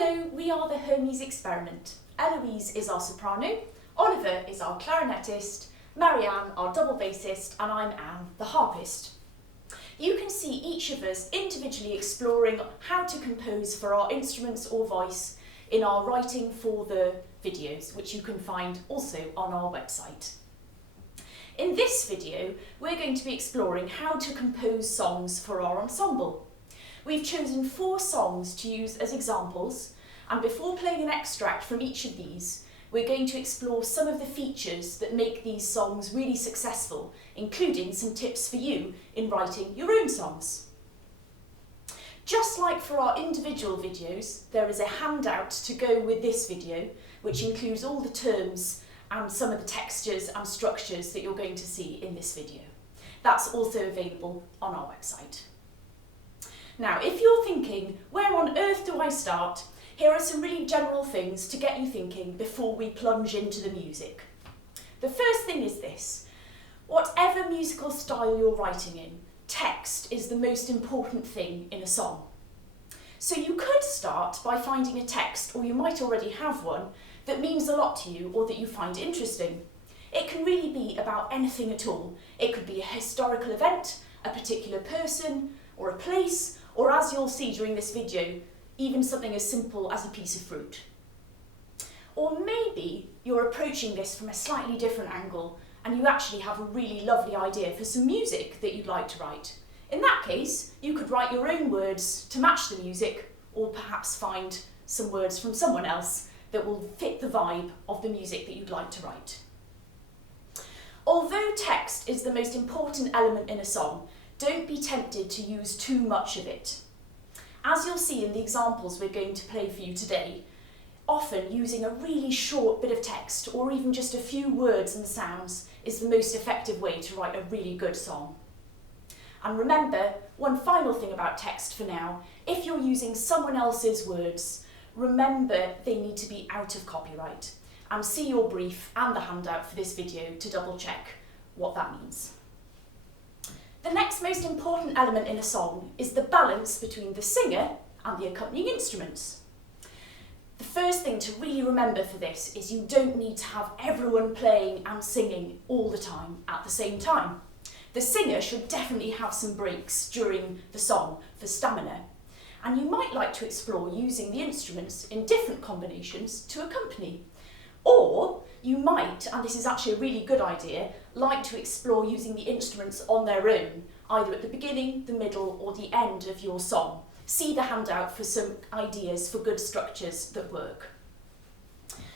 Hello, we are the Hermes Experiment. Eloise is our soprano, Oliver is our clarinetist, Marianne our double bassist, and I'm Anne, the harpist. You can see each of us individually exploring how to compose for our instruments or voice in our Writing for the videos, which you can find also on our website. In this video, we're going to be exploring how to compose songs for our ensemble. We've chosen 4 songs to use as examples, and before playing an extract from each of these, we're going to explore some of the features that make these songs really successful, including some tips for you in writing your own songs. Just like for our individual videos, there is a handout to go with this video, which includes all the terms and some of the textures and structures that you're going to see in this video. That's also available on our website. Now, if you're thinking, where on earth do I start? Here are some really general things to get you thinking before we plunge into the music. The first thing is this: whatever musical style you're writing in, text is the most important thing in a song. So you could start by finding a text, or you might already have one, that means a lot to you or that you find interesting. It can really be about anything at all. It could be a historical event, a particular person, or a place, or as you'll see during this video, even something as simple as a piece of fruit. Or maybe you're approaching this from a slightly different angle and you actually have a really lovely idea for some music that you'd like to write. In that case, you could write your own words to match the music, or perhaps find some words from someone else that will fit the vibe of the music that you'd like to write. Although text is the most important element in a song, don't be tempted to use too much of it. As you'll see in the examples we're going to play for you today, often using a really short bit of text or even just a few words and sounds is the most effective way to write a really good song. And remember, one final thing about text for now: if you're using someone else's words, remember they need to be out of copyright, and see your brief and the handout for this video to double check what that means. The next most important element in a song is the balance between the singer and the accompanying instruments. The first thing to really remember for this is you don't need to have everyone playing and singing all the time at the same time. The singer should definitely have some breaks during the song for stamina, and you might like to explore using the instruments in different combinations to accompany. Or you might, and this is actually a really good idea, like to explore using the instruments on their own, either at the beginning, the middle, or the end of your song. See the handout for some ideas for good structures that work.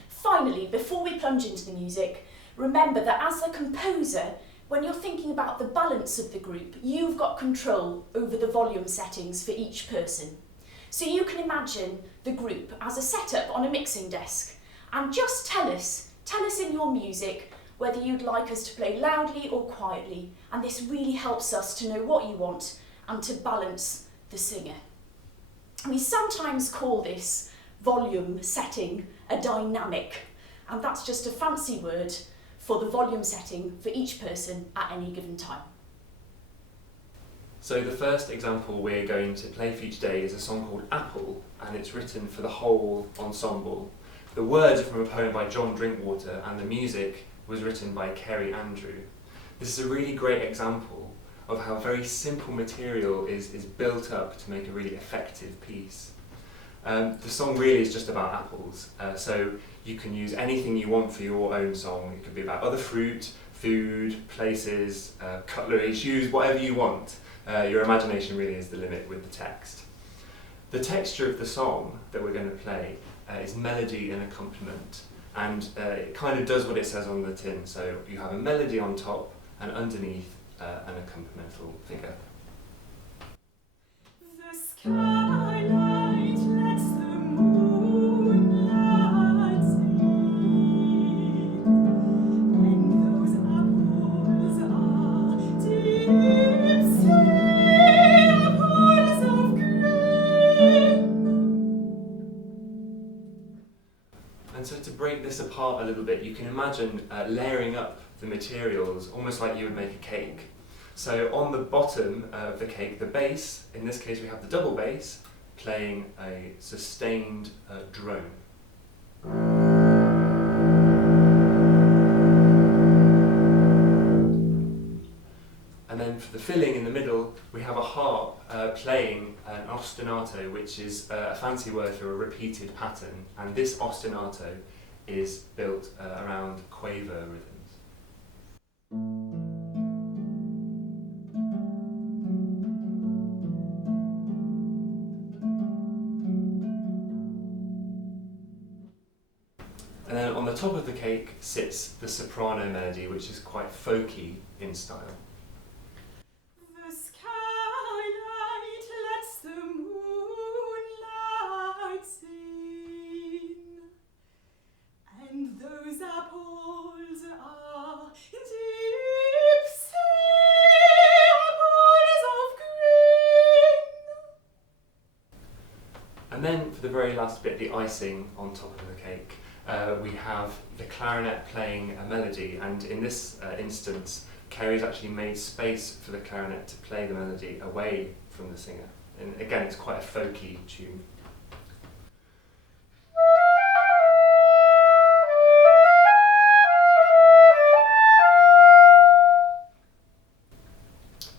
Finally, before we plunge into the music, remember that as the composer, when you're thinking about the balance of the group, you've got control over the volume settings for each person. So you can imagine the group as a setup on a mixing desk, and just tell us in your music whether you'd like us to play loudly or quietly, and this really helps us to know what you want and to balance the singer. We sometimes call this volume setting a dynamic, and that's just a fancy word for the volume setting for each person at any given time. So the first example we're going to play for you today is a song called Apple, and it's written for the whole ensemble. The words are from a poem by John Drinkwater, and the music was written by Kerry Andrew. This is a really great example of how very simple material is built up to make a really effective piece. The song really is just about apples, so you can use anything you want for your own song. It could be about other fruit, food, places, cutlery, shoes, whatever you want. Your imagination really is the limit with the text. The texture of the song that we're going to play is melody and accompaniment, and it kind of does what it says on the tin. So you have a melody on top and underneath an accompanimental figure. The skylight lets the moonlight sleep, and those apples are deep sea apples of green. And so to break this apart a little bit, you can imagine layering up the materials almost like you would make a cake. So on the bottom of the cake, the base, in this case we have the double bass, playing a sustained drone. And then for the filling in the middle, we have a harp playing an ostinato, which is a fancy word for a repeated pattern. And this ostinato is built around quaver rhythms. And then on the top of the cake sits the soprano melody, which is quite folky in style. The skylight lets the moonlight in, and those apples are deep sea apples of green. And then for the very last bit, the icing on top of the cake, we have the clarinet playing a melody, and in this instance, Kerry's actually made space for the clarinet to play the melody away from the singer. And again, it's quite a folky tune.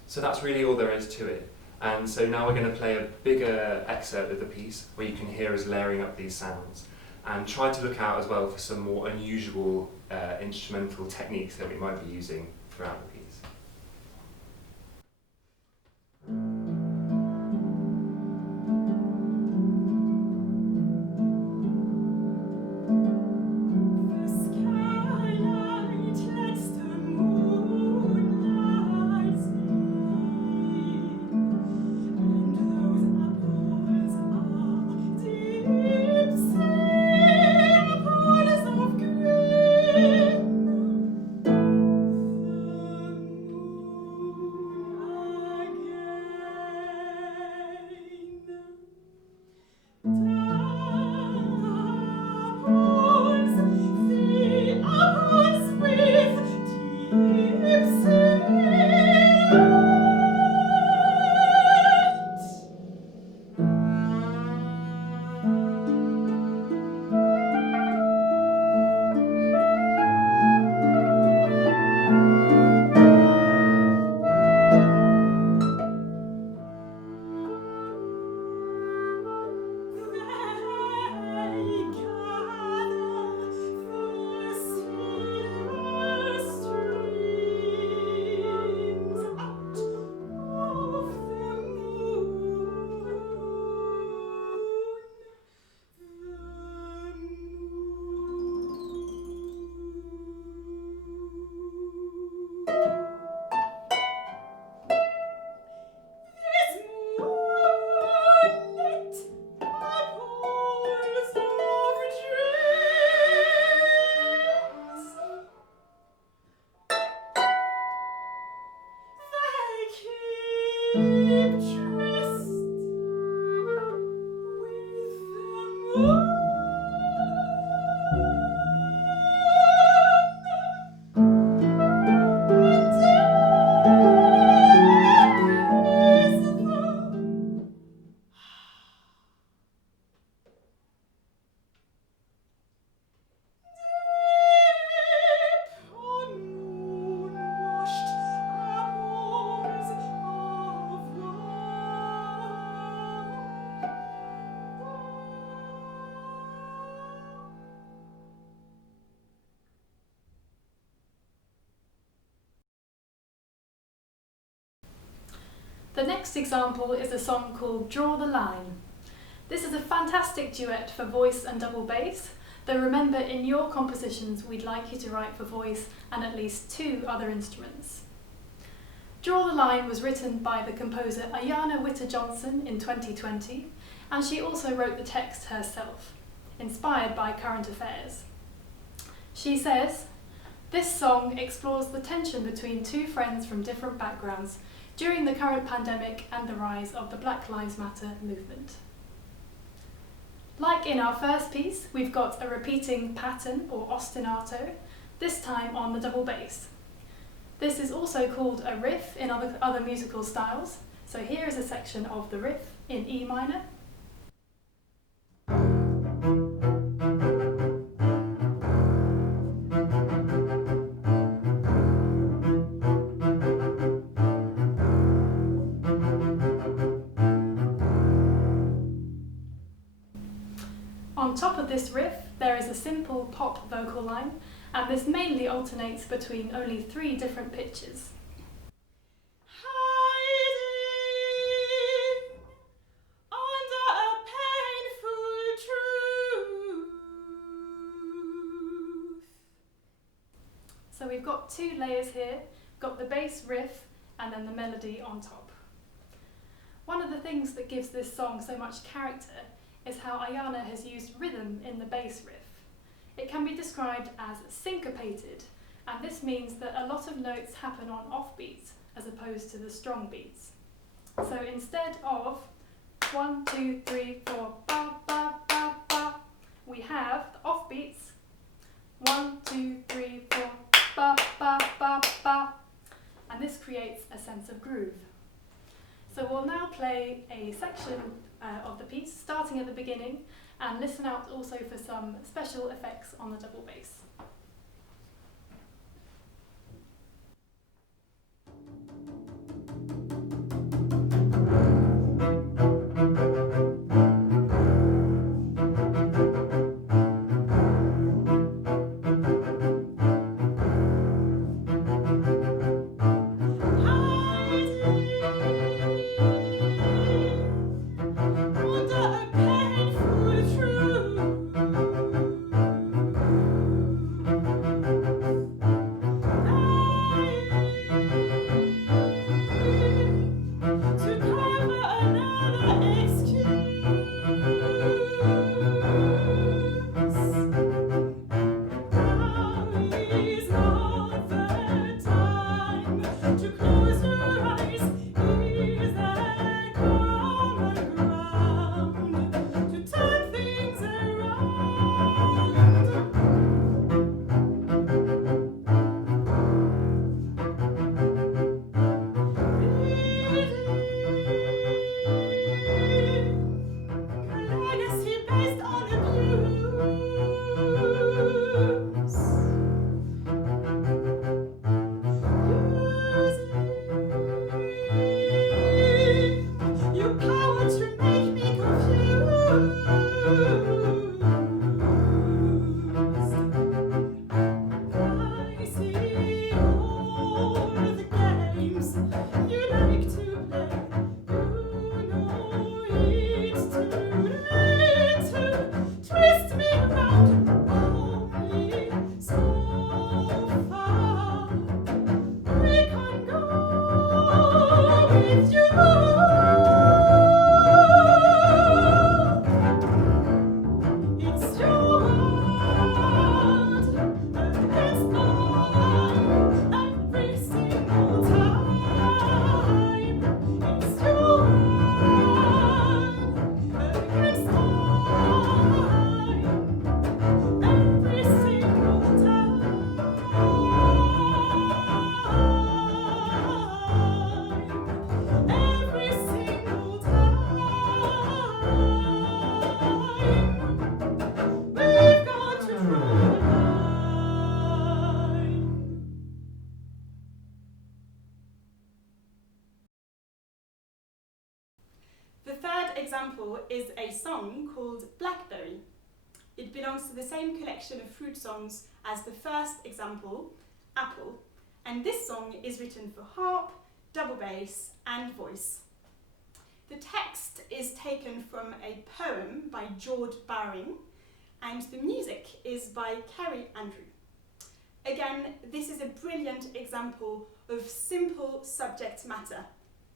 So that's really all there is to it. And so now we're going to play a bigger excerpt of the piece where you can hear us layering up these sounds, and try to look out as well for some more unusual instrumental techniques that we might be using throughout the piece. The skylight lets the moonlight in, and those apples are deep sea apples of green. The apples with deep sea. Keep tryst with the moon. The next example is a song called Draw the Line. This is a fantastic duet for voice and double bass, though remember in your compositions we'd like you to write for voice and at least 2 other instruments. Draw the Line was written by the composer Ayanna Witter-Johnson in 2020, and she also wrote the text herself, inspired by current affairs. She says, "This song explores the tension between 2 friends from different backgrounds during the current pandemic and the rise of the Black Lives Matter movement." Like in our first piece, we've got a repeating pattern or ostinato, this time on the double bass. This is also called a riff in other musical styles, so here is a section of the riff in E minor. On top of this riff, there is a simple pop vocal line, and this mainly alternates between only 3 different pitches. Hiding under a painful truth. So we've got 2 layers here, got the bass riff and then the melody on top. One of the things that gives this song so much character is how Ayanna has used rhythm in the bass riff. It can be described as syncopated, and this means that a lot of notes happen on offbeats as opposed to the strong beats. So instead of 1, 2, 3, 4, ba, ba, ba, ba, we have the offbeats 1, 2, 3, 4, ba, ba, ba, ba, and this creates a sense of groove. So we'll now play a section of the piece, starting at the beginning, and listen out also for some special effects on the double bass. The third example is a song called Blackberry. It belongs to the same collection of fruit songs as the first example, Apple, and this song is written for harp, double bass and voice. The text is taken from a poem by George Baring and the music is by Kerry Andrew. Again, this is a brilliant example of simple subject matter.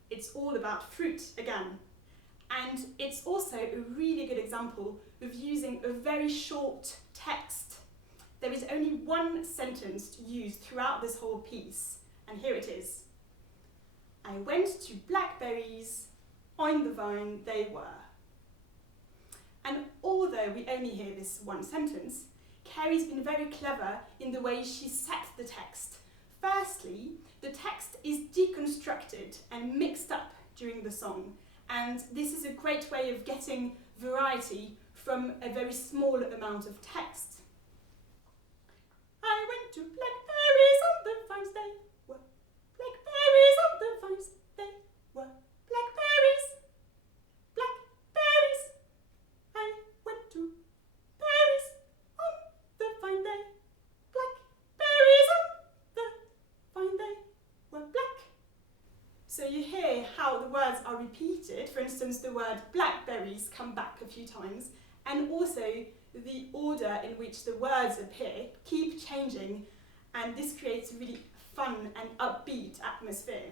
It's all about fruit again. And it's also a really good example of using a very short text. There is only one sentence to use throughout this whole piece, and here it is. I went to blackberries, on the vine they were. And although we only hear this one sentence, Kerry's been very clever in the way she set the text. Firstly, the text is deconstructed and mixed up during the song, and this is a great way of getting variety from a very small amount of text. I went to blackberries on the vines they were. Blackberries on the vines they were. Blackberries, blackberries. I went to repeated. For instance, the word blackberries come back a few times, and also the order in which the words appear keep changing, and this creates a really fun and upbeat atmosphere.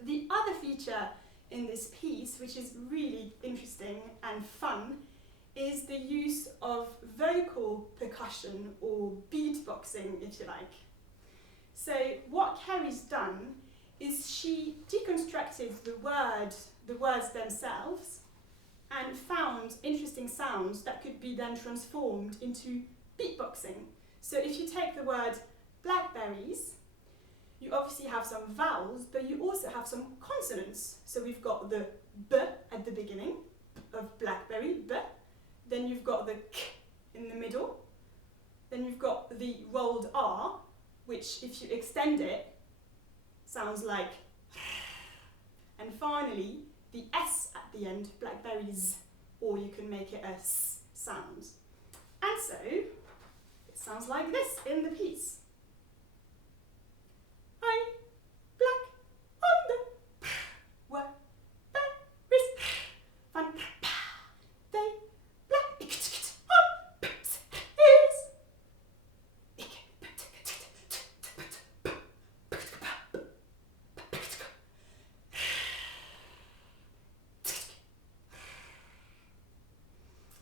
The other feature in this piece, which is really interesting and fun, is the use of vocal percussion, or beatboxing, if you like. So what Kerry's done is she deconstructed the words themselves and found interesting sounds that could be then transformed into beatboxing. So if you take the word blackberries, you obviously have some vowels, but you also have some consonants. So we've got the B at the beginning of blackberry, B. Then you've got the K in the middle. Then you've got the rolled R, which if you extend it, sounds like. And finally, the S at the end, blackberries, or you can make it a S sound. And so, it sounds like this in the piece. I black on the were berries, fun they black on is.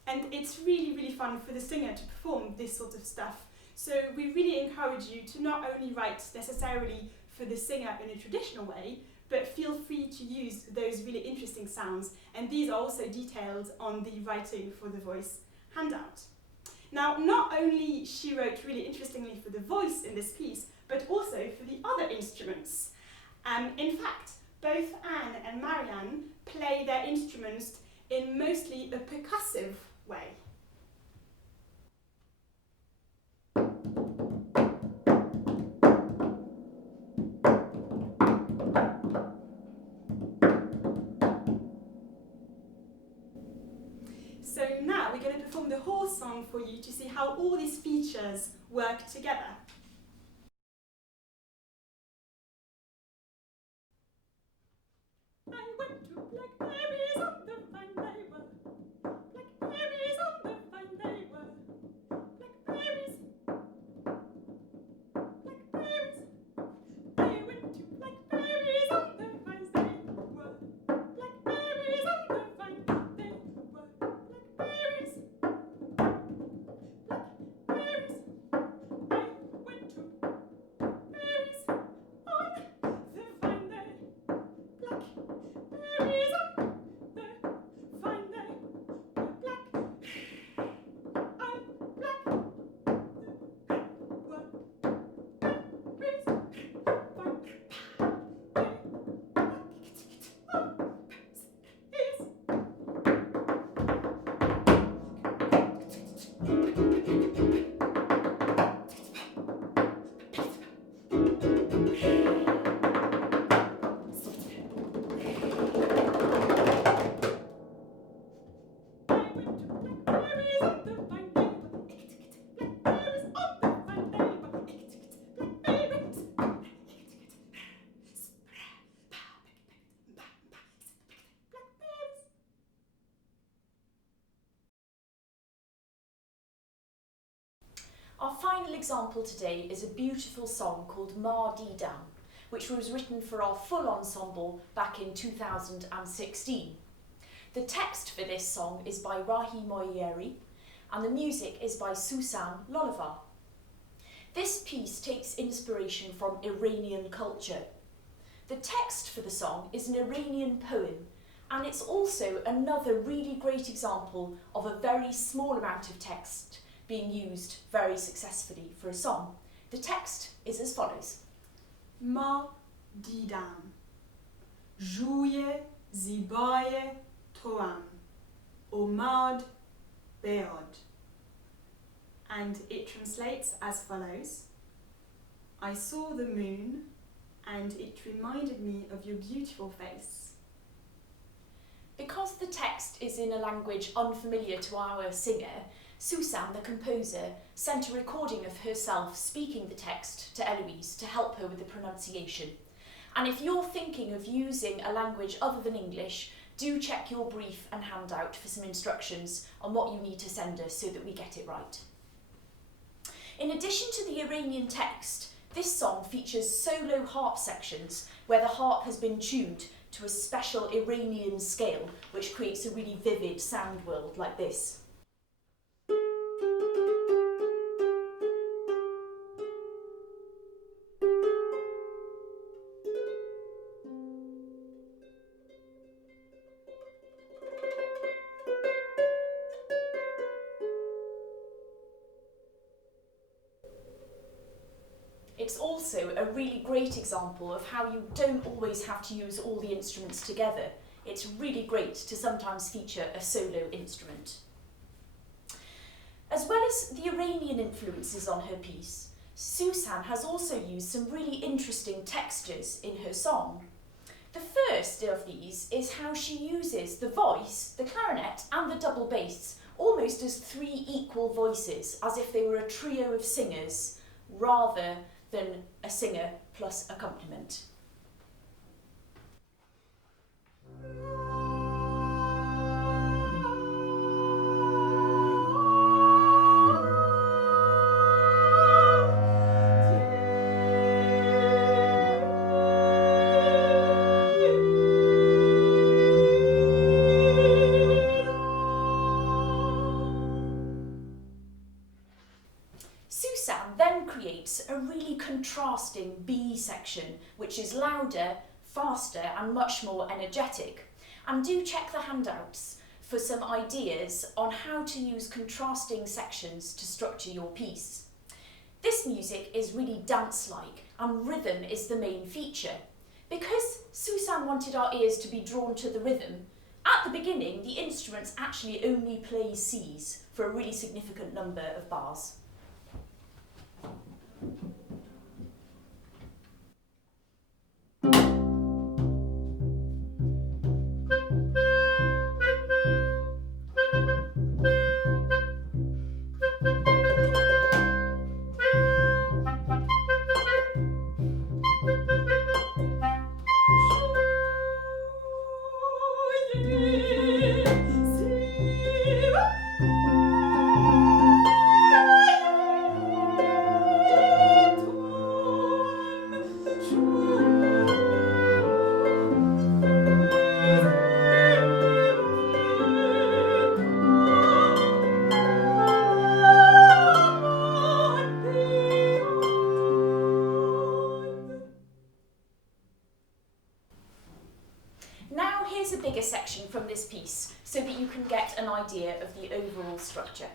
And it's really, really fun for the singer to perform this sort of stuff. So we really encourage you to not only write necessarily for the singer in a traditional way, but feel free to use those really interesting sounds. And these are also detailed on the Writing for the Voice handout. Now, not only she wrote really interestingly for the voice in this piece, but also for the other instruments. In fact, both Anne and Marianne play their instruments in mostly a percussive way. So now we're going to perform the whole song for you to see how all these features work together. I went to Blackberries on the fine day were. Blackberries on the fine day were. Blackberries. Blackberries. I went to Blackberries on the fine day were. Blackberries on the fine day were. Blackberries. Blackberries. I went to berries on the fine day. Blackberries on the fine day were black. I black were berries fine day. Our final example today is a beautiful song called Mâh Didam, which was written for our full ensemble back in 2016. The text for this song is by Rahi Moyeri, and the music is by Soosan Lolavar. This piece takes inspiration from Iranian culture. The text for the song is an Iranian poem, and it's also another really great example of a very small amount of text being used very successfully for a song. The text is as follows. Mâh Didam, جوی زیبای توام، اومد بیاد. And it translates as follows. I saw the moon and it reminded me of your beautiful face. Because the text is in a language unfamiliar to our singer, Soosan, the composer, sent a recording of herself speaking the text to Eloise to help her with the pronunciation. And if you're thinking of using a language other than English, do check your brief and handout for some instructions on what you need to send us so that we get it right. In addition to the Iranian text, this song features solo harp sections where the harp has been tuned to a special Iranian scale which creates a really vivid sound world like this. It's also a really great example of how you don't always have to use all the instruments together. It's really great to sometimes feature a solo instrument. As well as the Iranian influences on her piece, Soosan has also used some really interesting textures in her song. The first of these is how she uses the voice, the clarinet and the double bass almost as three equal voices, as if they were a trio of singers rather than a singer plus accompaniment. Soosan then creates a really contrasting B section, which is louder, faster and much more energetic. And do check the handouts for some ideas on how to use contrasting sections to structure your piece. This music is really dance-like and rhythm is the main feature. Because Soosan wanted our ears to be drawn to the rhythm, at the beginning the instruments actually only play Cs for a really significant number of bars. Now here's a bigger section from this piece so that you can get an idea of the overall structure.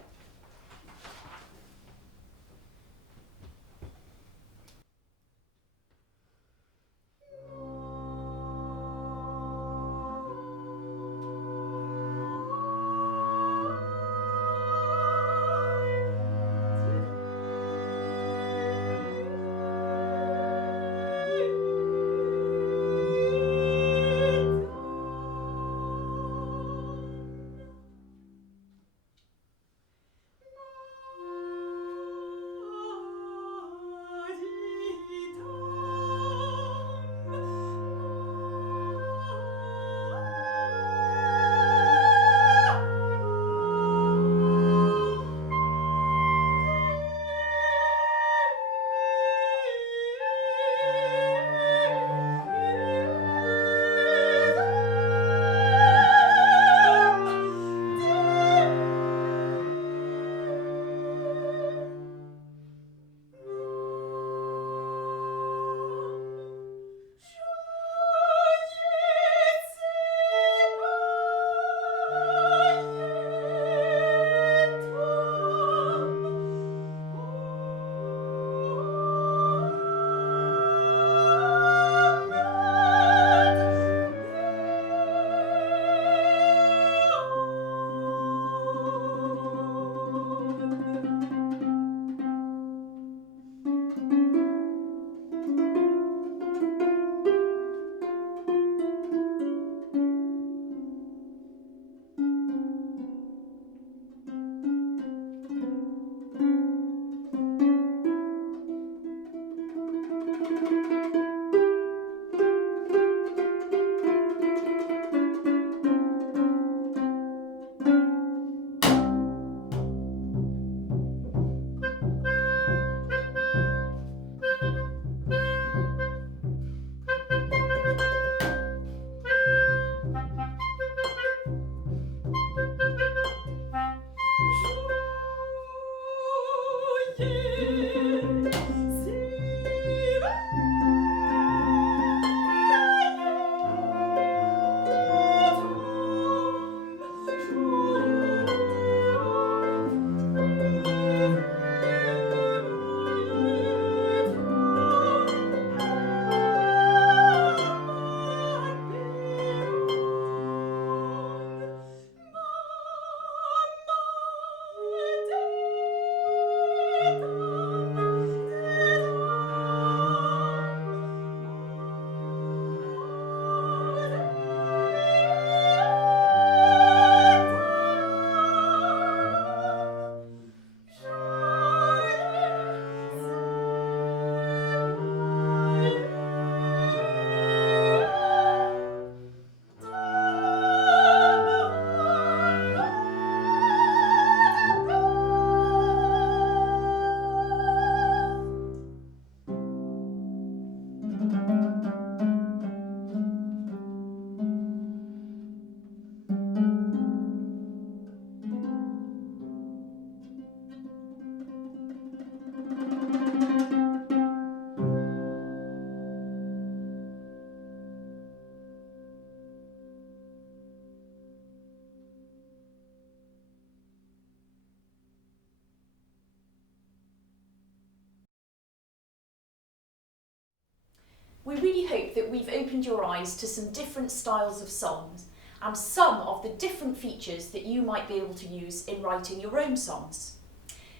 We really hope that we've opened your eyes to some different styles of songs and some of the different features that you might be able to use in writing your own songs.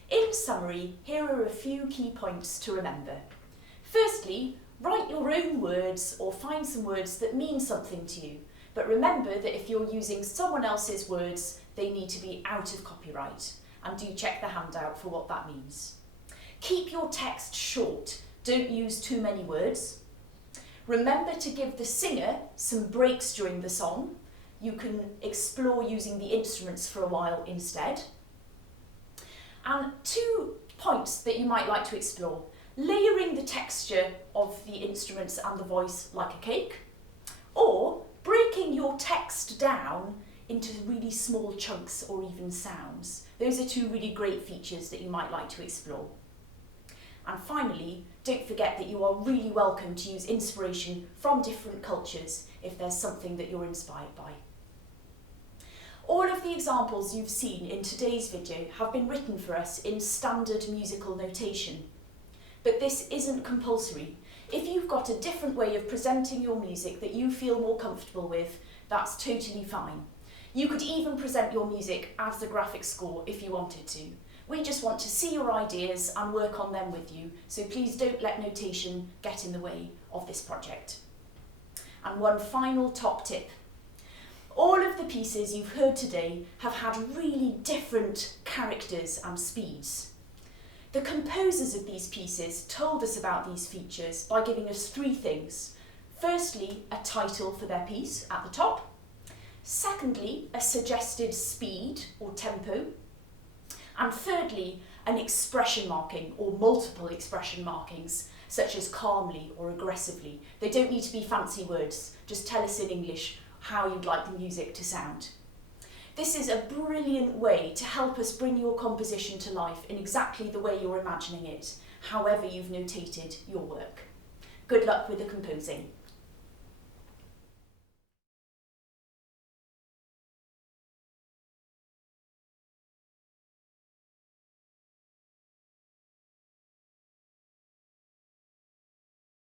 In summary, here are a few key points to remember. Firstly, write your own words or find some words that mean something to you, but remember that if you're using someone else's words, they need to be out of copyright, and do check the handout for what that means. Keep your text short, don't use too many words. Remember to give the singer some breaks during the song. You can explore using the instruments for a while instead. And 2 points that you might like to explore. Layering the texture of the instruments and the voice like a cake, or breaking your text down into really small chunks or even sounds. Those are 2 really great features that you might like to explore. And finally, don't forget that you are really welcome to use inspiration from different cultures if there's something that you're inspired by. All of the examples you've seen in today's video have been written for us in standard musical notation. But this isn't compulsory. If you've got a different way of presenting your music that you feel more comfortable with, that's totally fine. You could even present your music as a graphic score if you wanted to. We just want to see your ideas and work on them with you, so please don't let notation get in the way of this project. And one final top tip. All of the pieces you've heard today have had really different characters and speeds. The composers of these pieces told us about these features by giving us 3 things. Firstly, a title for their piece at the top. Secondly, a suggested speed or tempo. And thirdly, an expression marking or multiple expression markings, such as calmly or aggressively. They don't need to be fancy words, just tell us in English how you'd like the music to sound. This is a brilliant way to help us bring your composition to life in exactly the way you're imagining it, however you've notated your work. Good luck with the composing.